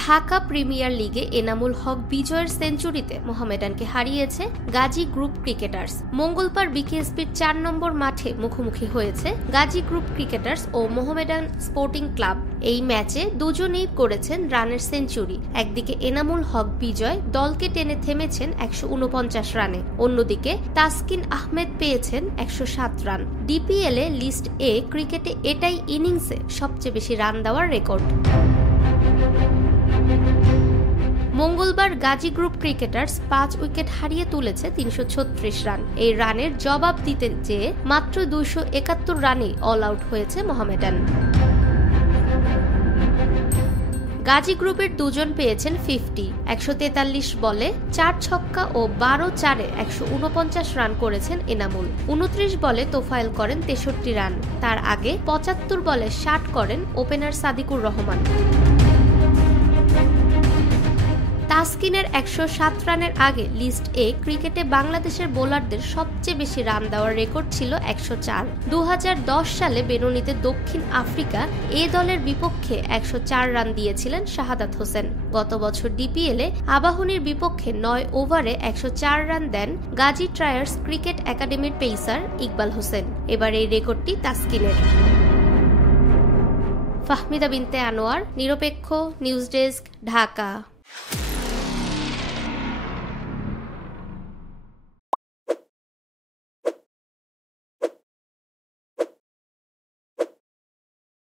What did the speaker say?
Dhaka premier লিগে এনামুল হক বিজয়ের সেঞ্চুরিতে মোহামেডানকে হারিয়েছে গাজী গ্রুপ ক্রিকেটার্স। মঙ্গলবার বিকেএসপির ৪ নম্বর মাঠে মুখোমুখি হয়েছে গাজী গ্রুপ ক্রিকেটার্স ও মোহামেডান স্পোর্টিং ক্লাব। এই ম্যাচে দুজনেই করেছেন রানের সেঞ্চুরি। একদিকে এনামুল হক বিজয় দলকে টেনে থেমেছেন ১৪৯ রানে, অন্যদিকে তাসকিন আহমেদ পেয়েছেন ১০৭ রান। ডিপিএল-এ লিস্ট এ ক্রিকেটে এটাই ইনিংসে সবচেয়ে বেশি রান দেওয়ার রেকর্ড। মঙ্গলবার গাজী গ্রুপ ক্রিকেটার্স ৫ উইকেট হারিয়ে তুলেছে ৩৩৬ রান। এই রানের জবাব দিতে যেয়ে মাত্র ২৭১ রানেই অল আউট হয়েছে মোহামেডান। গাজী গ্রুপের দুজন পেয়েছেন 50। ১৪৩ বলে ৪ ছক্কা ও ১২-৪-এ ১৪৯ রান করেছেন এনামুল। ২৯ বলে তোফায়েল করেন ৬৩ রান। তার আগে ৭৫ বলে ৬০ করেন ওপেনার সাদিকুর রহমান। তাসকিনের ১০৭ রানের আগে লিস্ট এ ক্রিকেটে বাংলাদেশের বোলারদের সবচেয়ে বেশি রান দেওয়ার রেকর্ড ছিল ১০৪। ২০১০ সালে বেনুনিতে দক্ষিণ আফ্রিকা এ দলের বিপক্ষে ১০৪ রান দিয়েছিলেন শাহাদাত হোসেন। গত বছর ডিপিএল-এ আবাহনীর বিপক্ষে ৯ ওভারে ১০৪ রান দেন গাজী ট্রায়ার্স ক্রিকেট একাডেমির পেসার ইকবাল হোসেন। এবার এই রেকর্ডটি তাসকিনের। ফাহমিদা বিনতে আনোয়ার, নিরপেক্ষ নিউজ ডেস্ক, ঢাকা।